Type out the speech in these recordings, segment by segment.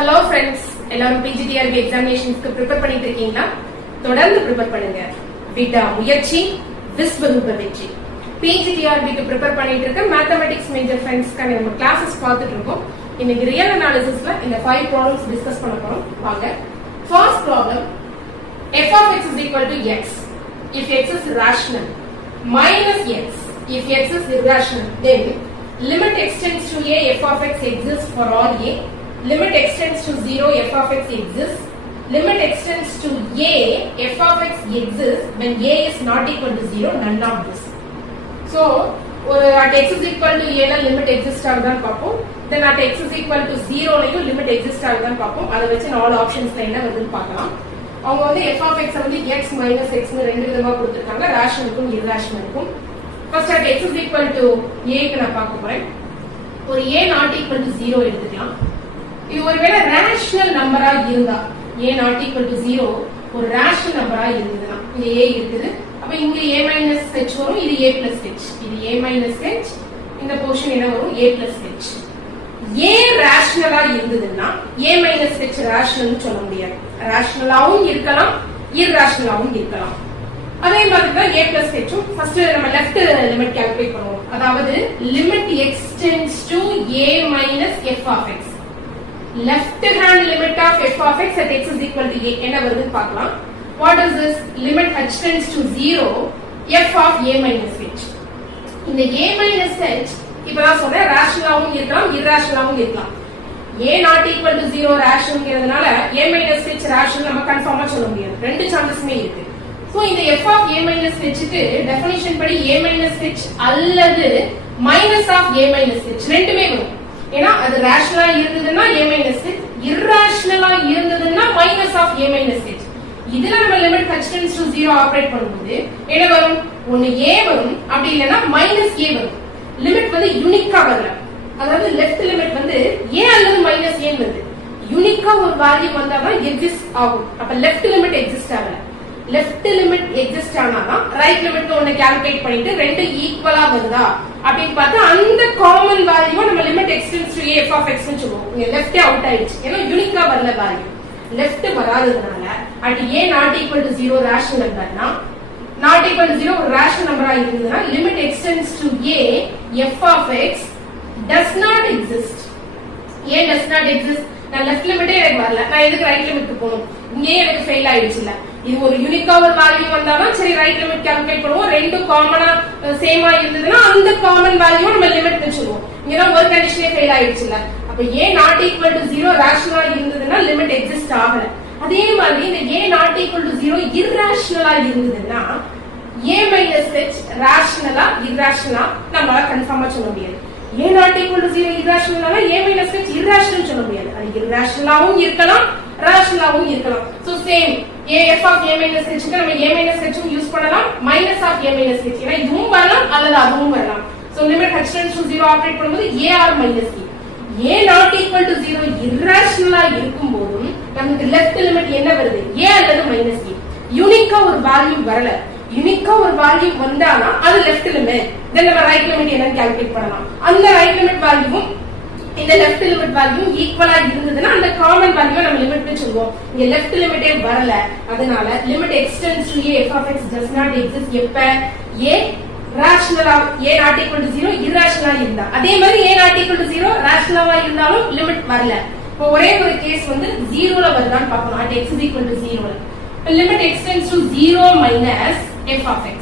Hello friends, எல்லாரும் PGTRB examinations-க்கு prepare பண்ணிட்டு இருக்கீங்களா? தொடர்ந்து prepare பண்ணுங்க. விடா முயற்சி விஸ்வரூப வெற்றி. PGTRB-க்கு prepare பண்ணிட்டு இருக்க mathematics major friends-க்கான நம்ம classes பார்த்துட்டு இருக்கோம். இன்னைக்கு real analysis-ல இந்த 5 problems discuss பண்ண போறோம். வாங்க. First problem, f of x is equal to x if x is rational minus x if x is irrational, then limit x tends to a f of x exists for all a, limit x tends to 0 f of x exists, limit x tends to a f of x exists when a is not equal to 0, none of this. So ஒரு at x is equal to a ல limit exist ஆகுதான்னு பார்ப்போம். then at x is equal to 0 லயும் limit exist ஆகுதான்னு பார்ப்போம். அதை வச்சு நாலு ஆப்ஷன்ஸ்ல என்ன வருதுன்னு பார்க்கலாம். அவங்க வந்து f of x வந்து x minus x னு ரெண்டு விதமா கொடுத்திருக்காங்க, ரேஷனலுக்கும் இர்ரேஷனலுக்கும். First at x is equal to a க்கு நான் பார்க்க போறேன். ஒரு a not equal to 0 எடுத்துக்கலாம். இது ஒருவேளை ரேஷனல் நம்பரா இருந்தா a not equal to 0 ஒரு ரேஷனல் நம்பரா இருந்ததுன்னா இங்க a இருக்குது, அப்ப இங்க a minus h வரும், இது a plus h, இது a minus h, இந்த போர்ஷன் என்ன வரும் a plus h. a ரேஷனலா இருந்ததுன்னா a minus h ரேஷனல்னு சொல்ல முடியாது, ரேஷனலாவும் இருக்கலாம் இர்ரேஷனலாவும் இருக்கலாம். அதே மாதிரி தான் a plus h um first நம்ம லெஃப்ட் லிமிட் கால்குலேட் பண்ணுவோம். அதாவது limit x tends to a minus f of x, left hand limit of f of x at x is equal to a என்ன வருதுன்னு பார்க்கலாம். what is this? limit h tends to 0 f of a minus h. இந்த a minus h இப்ப நான் சொல்றேன் ரேஷனலாவும் இருக்கலாம் இர்ரேஷனலாவும் இருக்கலாம். a not equal to 0 ரேஷனல்ங்கிறதுனால a minus h rational நம்ம கன்ஃபார்மா சொல்ல முடியாது, ரெண்டு சான்சஸ்மே இருக்கு. சோ இந்த f of a minus h க்கு டெஃபினிஷன் படி a minus h அல்லது minus of a minus h ரெண்டுமே வரும். ஏனா அது ரேஷனலா இருந்ததுன்னா a minus h, இர்ரேஷனலா இருந்ததுன்னா minus of a minus h. இதுல நம்ம limit h tends to 0 operate பண்ணும்போது என்ன வரும்? ஒன்னு a வரும், அப்படி இல்லனா minus a வரும். லிமிட் வந்து யூனிக்கா வரல, அதாவது லெஃப்ட் லிமிட் வந்து a அல்லது minus a வருது. யூனிக்கா ஒரு வேல்யூ வந்தாதான் எக்ஸிஸ்ட் ஆகும். அப்ப லெஃப்ட் லிமிட் எக்ஸிஸ்ட் ஆகல. லெஃப்ட் லிமிட் எக்ஸிஸ்ட் ஆனாதான் ரைட் லிமிட் ஒன்னு கால்குலேட் பண்ணிட்டு ரெண்டு ஈக்குவலா வருதா அப்படின்னு பார்த்தா அந்த காமன் வேல்யூ நம்ம limit x tends to a f of x னு சொல்லுவோம். இங்க லெஃப்ட் அவுட் ஆயிடுச்சு, ஏன்னா யூனிக்கா வரல வேல்யூ. லெஃப்ட் வராததுனால at a not equal to 0 rational நம்பர்னா not equal to 0 ஒரு ரேஷனல் நம்பரா இருந்ததுன்னா limit x tends to a f of x does not exist. a does not exist. நான் லெஃப்ட் லிமிட்டே எனக்கு வரல, நான் எதுக்கு ரைட் லிமிட்க்கு போகணும்? இங்கே எனக்கு ஃபெயில் ஆயிடுச்சுல. இது ஒரு யூனிக்கா ஒரு வேல்யூ வந்தாதான் சரி ரைட் லிமிட் கால்குலேட் பண்ணுவோம். ரெண்டு காமனா சேமா இருந்ததுன்னா அந்த காமன் வேல்யூ நம்ம லிமிட் வெச்சுடுவோம். இங்கதான் ஒரு கண்டிஷனே ஃபெயில் ஆயிடுச்சுல. அப்ப a not equal to 0 ரேஷனலா இருந்ததுன்னா லிமிட் எக்ஸிஸ்ட் ஆகல. அதே மாதிரி இந்த a not equal to 0 இர்ரேஷனலா இருந்ததுன்னா a minus h ரேஷனலா இர்ரேஷனலா நம்மளால கன்ஃபார்மா சொல்ல முடியாது. a not equal to 0 irrational a minus h irrational சொல்ல முடியாது. அது irrationalவும் இருக்கலாம் rationalவும் இருக்கலாம். so same a f of a minus h க்கு நம்ம a minus h யும் யூஸ் பண்ணலாம், minus of a minus h ஏனா இதுவும் வரலாம் அல்லது அதுவும் வரலாம். so limit h tends to 0 operate பண்ணும்போது a or minus e. a not equal to 0 irrational இருக்கும்போது நமக்கு லெஃப்ட் லிமிட் என்ன வருது? a அல்லது minus e. யூனிக்கா ஒரு வேல்யூ வரல, யூனிக்கா ஒரு வேல்யூ வந்தானா அது லெஃப்ட் லிமிட். தென் நம்ம ரைட் லிமிட் என்னன்னு கால்குலேட் பண்ணலாம். அந்த ரைட் லிமிட் வேல்யூவும் இந்த லெஃப்ட் லிமிட் வேல்யூவும் ஈக்குவலா இருந்ததுன்னா அந்த காமன் வேல்யூவை நம்ம லிமிட்னு சொல்லுவோம். இங்க லெஃப்ட் லிமிட்டே வரல, அதனால limit x tends to a f of x does not exist. எப்ப a ரேஷனலா a not equal to 0 irrational இருந்தா, அதே மாதிரி a not equal to 0 ரேஷனலா இருந்தாலும் லிமிட் வரல. இப்போ ஒரே ஒரு கேஸ் வந்து 0 ல வருதான்னு பார்க்கணும். at x is equal to 0 ல limit x tends to 0 minus f of x.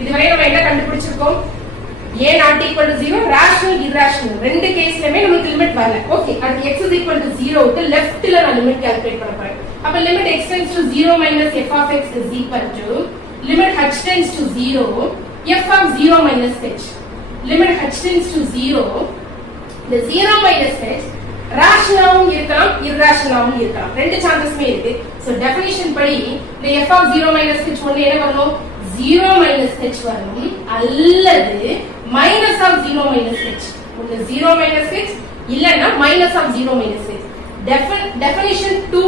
இதுவரை நம்ம என்ன கண்டுபிடிச்சிருக்கோம்? a not equal to 0 rational irrational ரெண்டு கேஸ்லயே நமக்கு லிமிட் வரல. Okay, at x is equal to 0 க்கு லெஃப்ட்ல நான் லிமிட் கால்குலேட் பண்ண போறேன். அப்ப limit x tends to 0 minus f of x is equal to limit h tends to 0 f of 0 minus h. limit h tends to 0 the 0 minus h ரேஷனலாவும் இருக்கலாம் இர்ரேஷனலாவும் இருக்கலாம், ரெண்டு சான்சஸ்மே இருக்கு. சோ டெஃபினிஷன் படி இந்த f of 0 minus h ஒன்னு என்ன வரணும்? 0 minus h வரணும் அல்லது minus of 0 minus h. ஒன்னு 0 minus h இல்லனா minus of 0 minus h. definition two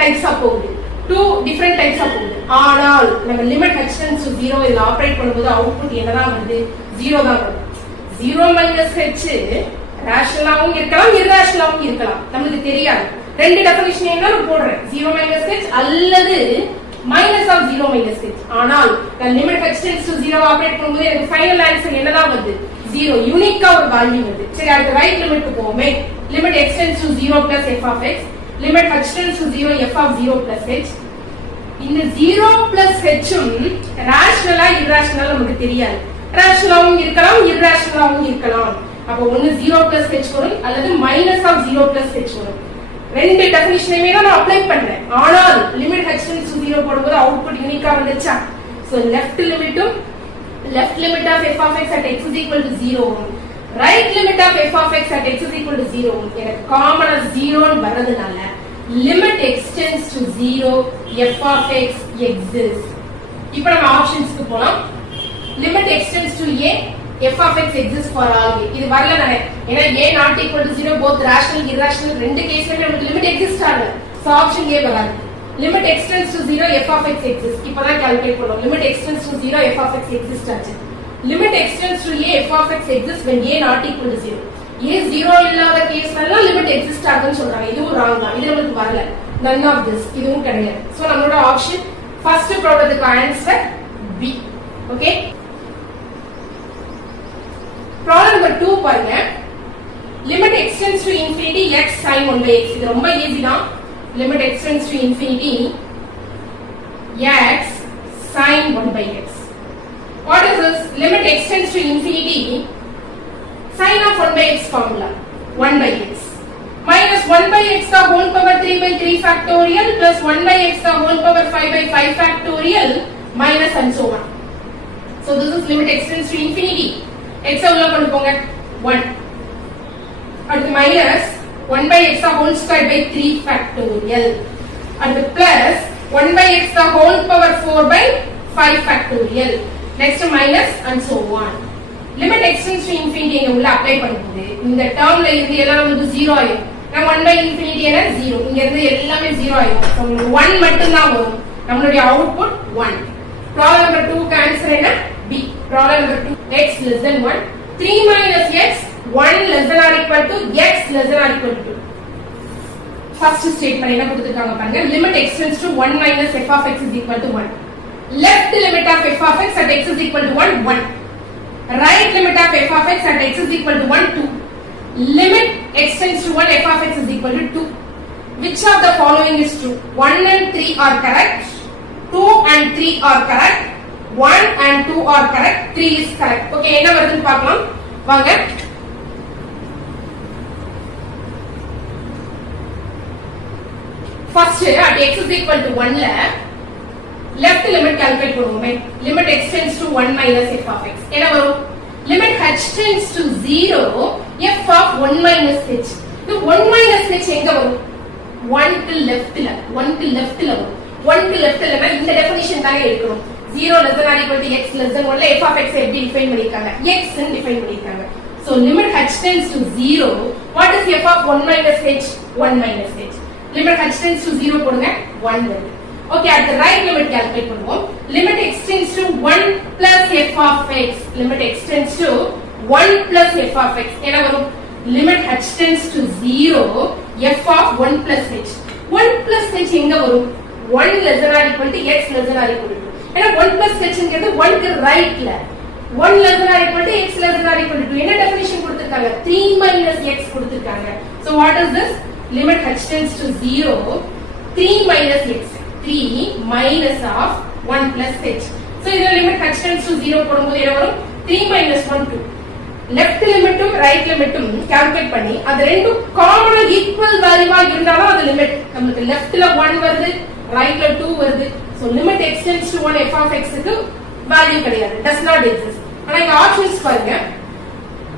types ஆ போகுது, two different types ஆ போகுது. ஆனால் நம்ம லிமிட் h tends to 0 இத ஆபரேட் பண்ணும்போது அவுட்புட் என்னதான் வருது? 0 தான் வரும். 0 minus h ரேஷனலாவும் இருக்கலாம் irrationalவும் இருக்கலாம் நமக்கு தெரியாது ரெண்டு டெஃபினிஷன் என்ன நான் போடுறேன் 0 minus h அல்லது minus of 0 minus h ஆனால் நான் limit h tends to 0 operate பண்ணும்போது எனக்கு ஃபைனல் ஆன்சர் என்னதான் வருது 0 யூனிக்கா ஒரு வேல்யூ வருது சரி அடுத்து ரைட் லிமிட் போவோமே limit x tends to 0 plus f of x limit h tends to 0 f of 0 plus h இந்த 0 plus h ரேஷனலா irrational நமக்கு தெரியாது ரேஷனலாவும் இருக்கலாம் irrationalவும் இருக்கலாம் அப்ப ஒன்னு 0 plus h வரும் அல்லது minus of 0 plus h வரும் ரெண்டு டெஃபினிஷனையுமே நான் அப்ளை பண்றேன் ஆனால் லிமிட் h tends to 0 போடும்போது அவுட்புட் யூனிக்கா வந்துச்சா so left limit of f of x at x is equal to 0 right limit of f of x at x is equal to 0 எனக்கு காமனா 0 ன்னு வரதுனால limit x tends to 0 f of x exists இப்போ நம்ம ஆப்ஷன்ஸ்க்கு போலாம் limit x tends to a f of x exists for all a இது வரல நானே ஏனா a not equal to 0 both rational irrational ரெண்டு கேஸ்லயே நமக்கு லிமிட் எக்ஸிஸ்ட் ஆகல சோ ஆப்ஷன் a வராது limit x tends to 0 f of x exists இப்போதான் calculate பண்ணோம் limit x tends to 0 f of x exists ஆச்சு limit x tends to a f of x exists when a not equal to 0 a 0 இல்லாத கேஸ்ல limit exist ஆகும்னு சொல்றாங்க இதுவும் wrong தான் இது நமக்கு வரல none of this இதுவும் கிடையாது சோ நம்மளோட ஆப்ஷன் ஃபர்ஸ்ட் ப்ராப்ளத்துக்கு answer b okay problem number 2 பாருங்க limit x tends to infinity x sin 1 by x இது ரொம்ப ஈஸி தான் limit x tends to infinity x sin 1 by x what is this limit x tends to infinity sin of 1 by x formula 1 by x minus 1 by x the whole power 3 by 3 factorial plus 1 by x the whole power 5 by 5 factorial minus and so on so this is limit x tends to infinity x உள்ள கொண்டு போங்க 1 அடுத்து minus 1 by x the whole square by 3 factorial அடுத்து plus 1 by x the whole power 4 by 5 factorial next minus and so on limit x tends to infinity இங்க உள்ள apply பண்ணும்போது இந்த டேர்ம்ல இருந்து எல்லாம் நமக்கு 0 ஆயிடும் நான் 1 by infinity என்ன 0 இங்க இருந்து எல்லாமே 0 ஆயிடும் சோ 1 மட்டும் தான் வரும் நம்மளுடைய அவுட்புட் 1 ப்ராப்ளம் நம்பர் 2 க்கு ஆன்சர் என்ன b problem number 2 x less than 1 3 minus x 1 less than or equal to x less than or equal to first statement என்ன கொடுத்திருக்காங்க பாருங்க limit x tends to 1 minus f of x is equal to 1 left limit of f of x at x is equal to 1 1 right limit of f of x at x is equal to 1 2 limit x tends to 1 f of x is equal to 2 which of the following is true 1 and 3 are correct 2 and 3 are correct 1 and 2 are correct 3 is correct okay என்ன வருதுன்னு பார்க்கலாம் வாங்க first at x is equal to 1 ல left limit calculate பண்ணுவோமே limit x tends to 1 minus f of x என்ன வரும் limit h tends to 0 f of 1 minus h இது 1 minus h எங்க வரும் 1 க்கு லெஃப்ட்ல 1 க்கு லெஃப்ட்ல வரும் 1 க்கு லெஃப்ட்லனா இந்த டெஃபினிஷன் தானே எடுக்கணும் 0 less than or equal to x less than 1 ல f of x எப்படி டிஃபைன் பண்ணிருக்காங்க x ன்னு டிஃபைன் பண்ணிருக்காங்க so limit h tends to 0 what is f of 1 minus h 1 minus h limit h tends to 0 போடுங்க 1 வருது okay at the right limit calculate பண்ணுவோம் limit x tends to 1 plus f of x limit x tends to 1 plus f of x என்ன வரும் limit h tends to 0 f of 1 plus h 1 plus h எங்க வரும் 1 less than or equal to x less than or equal to ஏனா 1 plus h ங்கிறது 1 க்கு ரைட்ல 1 less than or equal to x less than or equal to 2 என்ன definition கொடுத்திருக்காங்க 3 minus x கொடுத்திருக்காங்க so what is this limit h tends to 0 3 minus x 3 minus of 1 plus h so இதோட limit h tends to 0 போடும்போது என்ன வரும் 3 minus 1 2 left லிமிட்டும் right லிமிட்டும் calculate பண்ணி அது ரெண்டும் காமனா ஈக்குவல் வேல்யூவா இருந்தாலும் அது லிமிட் நமக்கு லெஃப்ட்ல 1 வருது ரைட்ல 2 வருது so limit x tends to 1 f of x க்கு வேல்யூ கிடையாது does not exist ஆனா இங்க ஆப்ஷன்ஸ் பாருங்க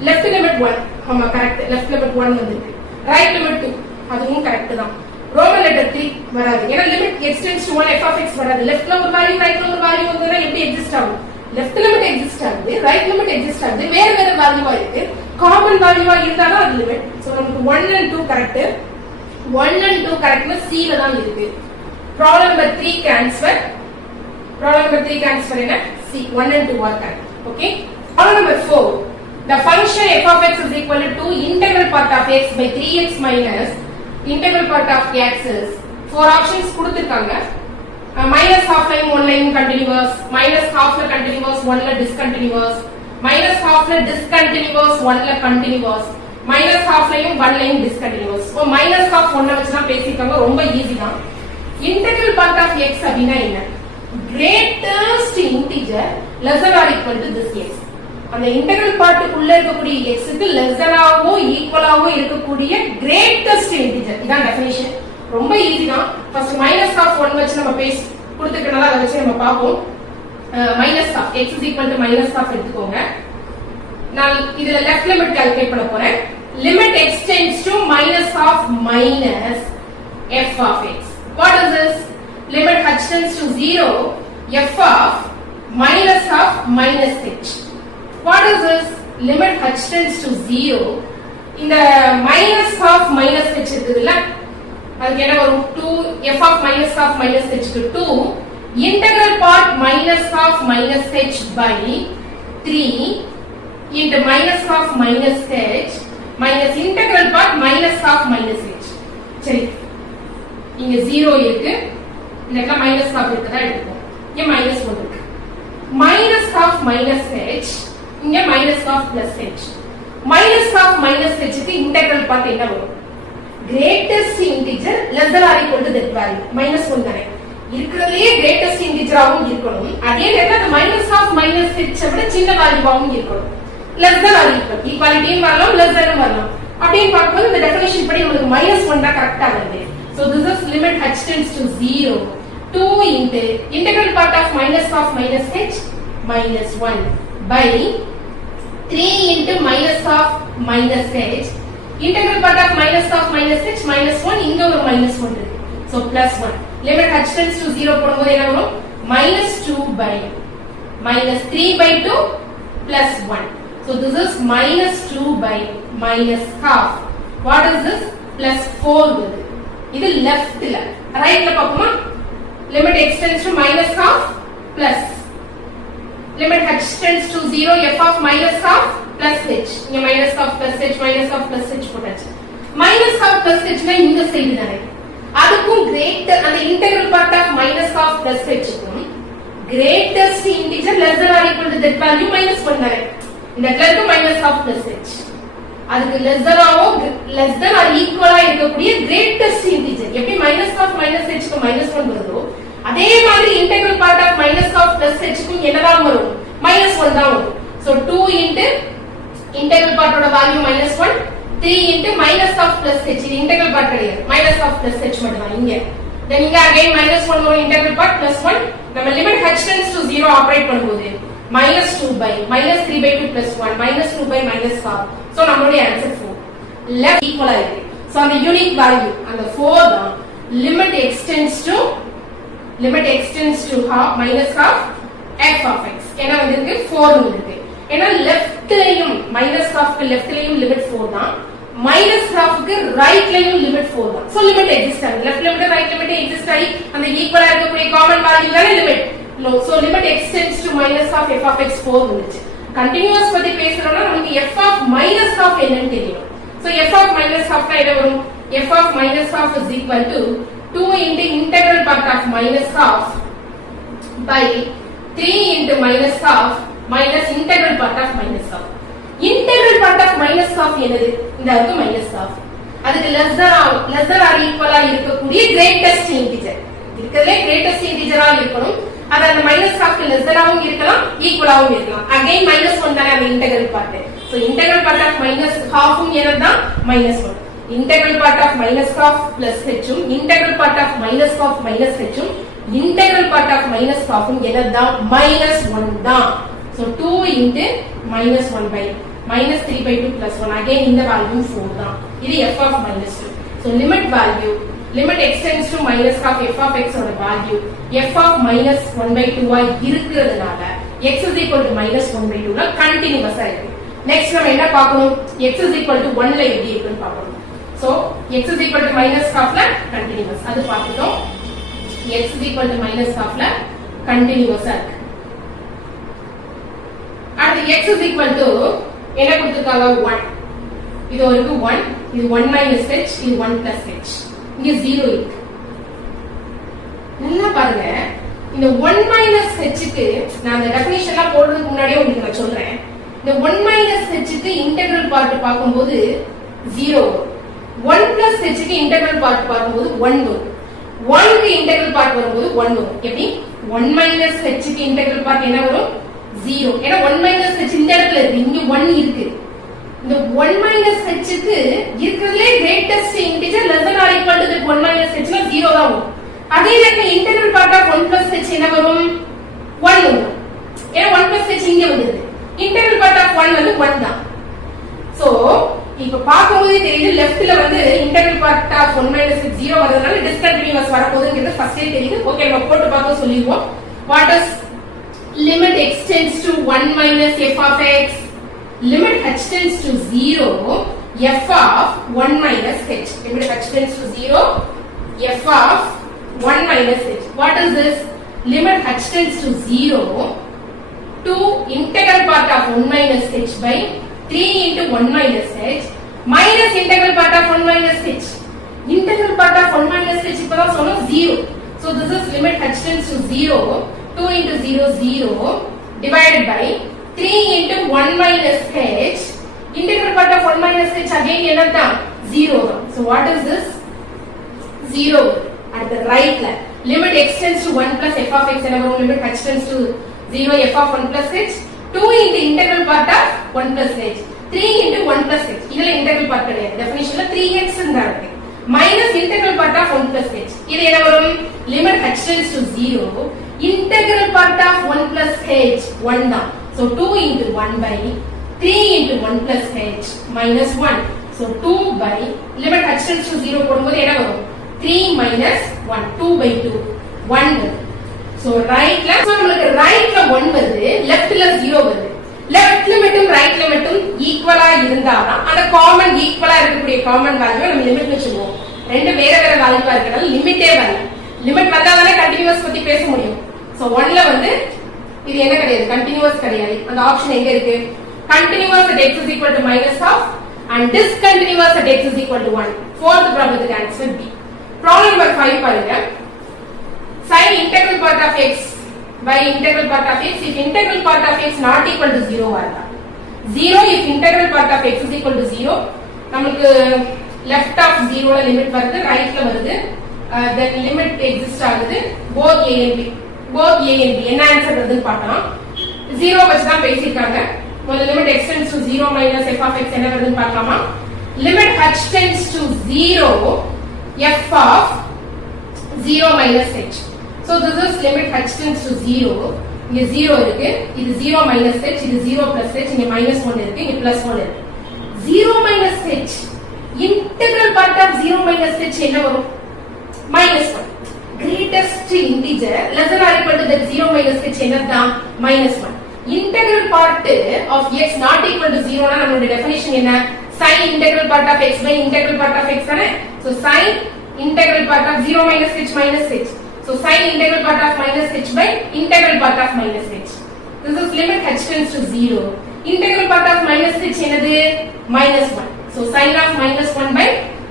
left limit 1 ஆமா கரெக்ட் left limit 1 வந்திருக்கு right limit 2 அதுவும் கரெக்ட் தான் ரோமன் லெட்டர் 3 வராது ஏனா limit x tends to 1 f of x வராது லெஃப்ட்ல ஒரு வேல்யூ ரைட்ல ஒரு வேல்யூ வந்தா எப்படி எக்ஸிஸ்ட் ஆகும் லெஃப்ட் லிமிட் எக்ஸிஸ்ட் ஆகுது ரைட் லிமிட் எக்ஸிஸ்ட் ஆகுது வேற வேற வேல்யூவா இருக்கு காமன் வேல்யூவா இருந்தாலும் அது லிமிட் சோ நமக்கு 1 and 2 கரெக்ட் 1 and 2 கரெக்ட்னா c ல தான் இருக்கு problem number 3 cancer problem number 3 cancer என்ன c 1 and 2 are correct okay problem number 4 the function f of x is equal to integral of x by 3x minus integral part of x is 4 options கொடுத்திருக்காங்க. minus half line 1 line continuous, minus half ல continuous 1 ல discontinuous, minus half ல discontinuous 1 ல continuous, minus half லையும் 1 லையும் discontinuous. so minus half 1 வச்சு தான் பேசிருக்காங்க. ரொம்ப ஈஸி தான். integral part of x அப்படினா என்ன? greatest integer less than or equal to this x. அந்த integral part குள்ள இருக்கக்கூடிய x க்கு less than ஆவோ equal ஆவோ இருக்கக்கூடிய greatest integer. இதான் definition. ரொம்ப ஈஸி தான். first minus half 1 வச்சு நம்ம பேசி கொடுத்துக்கறனால அத வச்சு நம்ம பாப்போம். minus half x is equal to minus half எடுத்துக்கோங்க. நான் இதுல left limit calculate பண்ண போறேன். limit x tends to minus half minus f of x. What is this? Limit h tends to 0 f of minus half minus h. What is this? Limit h tends to 0. இந்த minus half minus h இருக்குதுல்ல, அதுக்கு என்ன வரும்? 2 f of minus half minus h க்கு 2 integral part minus half minus h by 3 into minus half minus h minus integral part minus half minus h. சரி, இங்க 0 இருக்கு, இந்த இடத்துல minus half இருக்குதா எடுத்துப்போம். இங்க minus 1 இருக்கு. minus half minus h, இங்க minus half plus h. minus half minus h க்கு integral part என்ன வரும்? greatest integer less than or equal to that value. minus 1 தானே. இருக்கிறதுலயே greatest integer ஆவும் இருக்கணும். அதே நேரத்துல அந்த minus half minus h விட சின்ன வேல்யூவாவும் இருக்கணும். less than or equal. equality வரலாம், less than வரலாம். அப்படியே பார்க்கும்போது இந்த definition படி நமக்கு minus 1 தான் கரெக்ட்டா வருது. so this is limit h tends to 0 2 into integral part of minus half minus h minus 1 by 3 into minus half minus h integral part of minus half minus h minus 1 இங்க ஒரு minus 1 இருக்கு. so plus 1. limit h tends to 0 போடும்போது என்ன வரும்? minus 2 by minus 3 by 2 plus 1. so this is minus 2 by minus half. what is this? plus 4 வருது. இது left ல. right ல பாப்போமா? limit x tends to minus half plus limit h tends to 0 f of minus half plus h. இங்க minus half plus h minus half plus h போட்டாச்சு. minus half plus h னா இந்த side தானே. அதுக்கும் greater அந்த integral part of minus half plus h க்கும் greatest integer less than or equal to that value minus 1 தானே. இந்த இடத்துல இருக்கு minus half plus h. அதுக்கு less than or equal ஆ இருக்கக்கூடிய greatest integer. எப்படி minus half minus h க்கு minus 1 வருதோ அதே மாதிரி integral part of minus half plus h க்கும் என்னதான் வரும்? minus 1 தான் வரும். so 2 into integral part ஓட value minus 1 3 into minus half plus h. இது integral part கிடையாது, minus half plus h மட்டும் தான் இங்க. then இங்க again minus 1 வரும் integral part plus 1. நம்ம limit h tends to 0 operate பண்ணும்போது minus 2 by minus 3 by 2 plus 1 minus 2 by minus half. so நம்மளுடைய answer 4. left equal ஆ இருக்கு. so அந்த unique value அந்த 4 தான் limit x tends to half minus half f of x. என்ன வந்திருக்கு? 4 வந்திருக்கு. ஏன்னா லெஃப்ட்லயும் மைனஸ் ஹாஃப்க்கு லெஃப்ட்லயும் லிமிட் 4 தான், மைனஸ் ஹாஃப்க்கு ரைட்லயும் லிமிட் 4 தான். சோ லிமிட் எக்ஸிஸ்ட் ஆகுது. Left limit right limit exist ஆகி அந்த ஈக்குவலா இருக்கக்கூடிய காமன் வேல்யூ தான limit. So limit x tends to minus half f of x 4 வந்துச்சு. கண்டினியூஸ் பத்தி பேசுறோம்னா நமக்கு f of minus half என்னன்னு தெரியணும். So f of minus half னா என்ன வரும்? f of minus half is equal to 2 into integral part of minus half by 3 into minus half minus integral part of minus half. integral part of minus half என்னது? இந்த அதுக்கு minus half. அதுக்கு less than or equal ஆ இருக்கக்கூடிய greatest integer. இருக்கிறதுலே greatest integer ஆ இருக்கணும். அது அந்த minus half less than ஆவும் இருக்கலாம், equal ஆவும் இருக்கலாம். again minus 1 தானே அந்த integral part. so integral part of minus half உம் என்னதான்? minus 1. integral part of minus half plus h um integral part of minus half minus h um integral part of minus half உம் என்னதான்? minus 1 தான். so 2 into minus 1 by minus 3 by 2 plus 1. again இந்த value 4 தான். இது f of minus 2. so limit value limit x tends to minus half f of x ஓட value f of minus 1 by 2 ஆ இருக்குறதுனால x is equal to minus 1 by 2 ல கண்டினியூவஸா இருக்கு. Next நம்ம என்ன பார்க்கணும்? x is equal to 1 ல எப்படி இருக்குன்னு பார்க்கணும். so x is equal to minus half ல கண்டினியூவஸ் அது பார்த்துட்டோம். x is equal to minus half ல கண்டினியூவஸா இருக்கு. அடுத்து x is equal to என்ன கொடுத்திருக்காங்க? 1. இது ஒரு 1, இது 1 minus h, இது 1 plus h. இங்க 0 இருக்கு. நல்லா பாருங்க, இந்த 1 minus h க்கு நான் அந்த டெஃபினிஷன்லாம் போடுறதுக்கு முன்னாடியே உங்களுக்கு நான் சொல்றேன். இந்த 1 minus h க்கு இன்டெகிரல் பார்ட் பாக்கும்போது 0 வரும். 1 plus h க்கு இன்டெகிரல் பார்ட் பாக்கும்போது 1 வரும். 1 க்கு இன்டெகிரல் பார்ட் வரும்போது 1 வரும். எப்படி? 1 minus h க்கு இன்டெகிரல் பார்ட் என்ன வரும்? 0. ஏன்னா 1 minus h இந்த இடத்துல இருக்கு, இங்க 1 இருக்கு. இந்த 1 minus h க்கு இருக்கிறதுலே greatest integer less than or equal to that 1 minus h னா 0 தான் வரும். அதே நேரத்துல integral part of 1 plus h என்ன வரும்? 1 வரும். ஏன்னா 1 plus h இங்க வந்துருது. integral part of 1 வந்து 1 தான். சோ இப்ப பாக்கும்போது தெரியுது லெஃப்ட்ல வந்து integral part of 1 minus h 0 வரதுனால discontinuous வரப்போகுதுங்கிறது ஃபர்ஸ்டே தெரியுது. ஓகே, நம்ம போட்டு பார்த்து சொல்லிடுவோம். What is limit x tends to 1 minus f of x? Limit h tends to 0, f of 1 minus h. Limit h tends to 0, f of 1 minus h. What is this? Limit h tends to 0 to integral part of 1 minus h by 3 into 1 minus h minus integral part of 1 minus h. Integral part of 1 minus h இப்பதான் சொன்னோம் 0. So this is limit h tends to 0, 2 into 0, 0 divided by 3 into 1 minus h. Integral part of 1 minus h again என்னன்னா 0 தான். So what is this? 0 at the right line. Limit x tends to 1 plus f of x என்ன வரும்? Limit h tends to 0, f of 1 plus h. 2 into integral part of 1 plus h. 3 into 1 plus h. இதுல integral part கிடையாது. Definitionல 3x ன்னு இருக்கு. Minus integral part of 1 plus h. இது என்ன வரும்? Limit h tends to 0. Integral part of 1 plus h 1 தான். So 2 into 1 by 3 into 1 plus h minus 1. So 2 by limit h tends to 0 போடும்போது என்ன வரும்? 3 minus 1, 2 by 2, 1 வரும். So rightல நமக்கு rightல 1 வருது, leftல 0 வருது. left லிமிட்டும் right லிமிட்டும் ஈக்குவலா இருந்தாதான் அந்த காமன் ஈக்குவலா இருக்கக்கூடிய காமன் வேல்யூ நம்ம லிமிட்னு சொல்லுவோம். ரெண்டு வேற வேற வேல்யூவா இருக்கனால லிமிட்டே வரல. லிமிட் வந்தாதானே கண்டினியூஸ் பத்தி பேச முடியும். சோ 1ல வந்து இது என்ன கிடையாது, கண்டினியூஸ் கிடையாது. அந்த ஆப்ஷன் எங்க இருக்கு? Continuous at x is equal to minus half and discontinuous at x is equal to 1. Fourth problem answer B. Problem number 5 பாருங்க. Sin integral part of x by integral part of x if integral part of x not equal to 0 வரதா. 0 if integral part of x is equal to 0. நமக்கு left of 0 ல limit வருது, ரைட்ல வருது. Then limit exist ஆகுது. both a and b. both a and b என்ன answer வருதுன்னு பார்க்கலாம். 0 வச்சு தான் பேசிருக்காங்க. முதல்ல limit x tends to 0 minus f of x என்ன வருதுன்னு பார்க்கலாமா? Limit h tends to 0, f of 0 minus h. So this is limit h tends to 0. இங்க 0 இருக்கு, இது 0 minus h, இது 0 plus h, இங்க minus 1 இருக்கு, இங்க plus 1 இருக்கு. 0 minus h, integral part of 0 minus h என்ன வரும்? Minus 1. Greatest integer less than or equal to that 0 minus h என்னதான்? Minus 1. Integral part of x not equal to 0 னா நம்மளோட definition என்ன? Sin integral part of x by integral part of x தானே? So sin integral part of 0 minus h minus h. So sin integral part of minus h by integral part of minus h. This is limit h tends to 0. Integral part of minus h என்னது? Minus 1. So sin of minus 1 by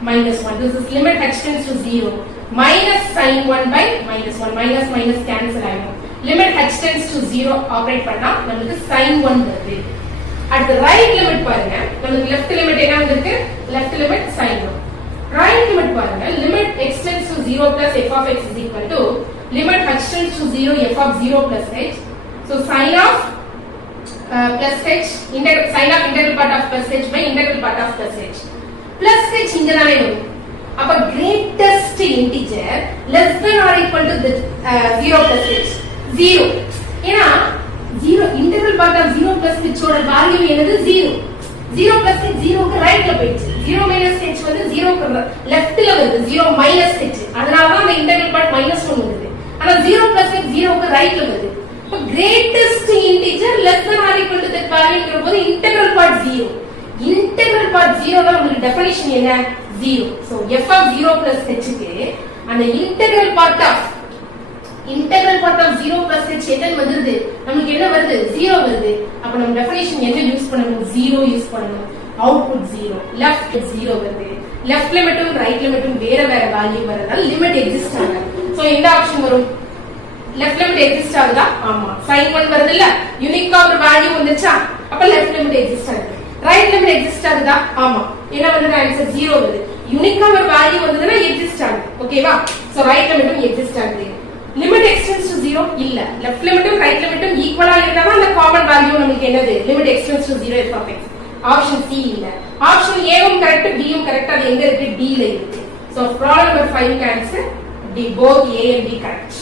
minus 1. This is limit h tends to 0. Minus sin 1 by minus 1. Minus minus cancel ஆயிடும். Limit h tends to 0 operate பண்ணா நமக்கு sin 1 வருது. At the right limit பாருங்க, நமக்கு left limit என்ன வந்திருக்கு? Left limit sin 1. Right limit பாருங்க, limit x tends to 0 plus f of x is equal to limit h tends to 0 f of 0 plus h. So sin of plus h, sin of integral part of plus h by integral part of plus h. Plus h இங்க தானே வரும். அப்ப greatest integer less than or equal to the 0 plus h. 0. ஏன்னா 0 integral part of 0 plus h ஓட value என்னது? 0. 0 plus h 0 க்கு ரைட்ல போயிடுச்சு. 0 minus h வந்து 0 க்கு லெஃப்ட்ல வருது. 0 minus h. அதனால தான் அந்த integral part minus 1 வருது. ஆனா 0 plus h 0 க்கு ரைட்ல வருது. அப்ப greatest integer less than or equal to that value போது integral part 0. Integral part 0 னா உங்களுக்கு டெஃபினிஷன் என்ன? 0. So f of 0 plus h க்கு அந்த integral part of 0 plus h என்ன வருது? நமக்கு என்ன வருது? 0 வருது. அப்ப நம்ம டெஃபினிஷன் என்ன யூஸ் பண்ணணும்? 0 யூஸ் பண்ணணும். அவுட்புட் 0, லெஃப்ட் 0 வருது. லெஃப்ட் லிமிட்டும் ரைட் லிமிட்டும் வேற வேற வேல்யூ வரதால லிமிட் எக்ஸிஸ்ட் ஆகாது. சோ இந்த ஆப்ஷன் வரும். லெஃப்ட் லிமிட் எக்ஸிஸ்ட் ஆகுதா? ஆமா. சைன் 1 வருது இல்ல, யூனிக்கா ஒரு வேல்யூ வந்துச்சா, அப்ப லெஃப்ட் லிமிட் எக்ஸிஸ்ட் ஆகுது. ரைட் லிமிட் எக்ஸிஸ்ட் ஆகுதா? ஆமா. என்ன வந்து ஆன்சர் 0 வருது. யூனிக்கா ஒரு வேல்யூ வந்ததுன்னா எக்ஸிஸ்ட் ஆகுது. ஓகேவா? சோ ரைட் லிமிட்டும் எக்ஸிஸ்ட் ஆகுது. லிமிட் எக்ஸ்டெண்ட்ஸ் டு 0 இல்ல. லெஃப்ட் லிமிட்டும் ரைட் லிமிட்டும் ஈக்குவலா இருந்தா அந்த காமன் வேல்யூ நமக்கு என்னது? Limit x tends to 0 f of x. Option C இல்ல. ஆப்ஷன் ஏவும் கரெக்ட், பியும் கரெக்ட். அது எங்க இருக்கு? டி ல இருக்கு. சோ ப்ராப்ளம் நம்பர் 5 க்கு answer D, both A and B correct.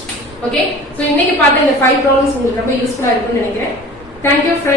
Okay, so இன்னைக்கு பார்த்த இந்த 5 ப்ராப்ளம்ஸ் உங்களுக்கு ரொம்ப யூஸ்ஃபுல்லா இருக்கும்னு நினைக்கிறேன். Thank you friends.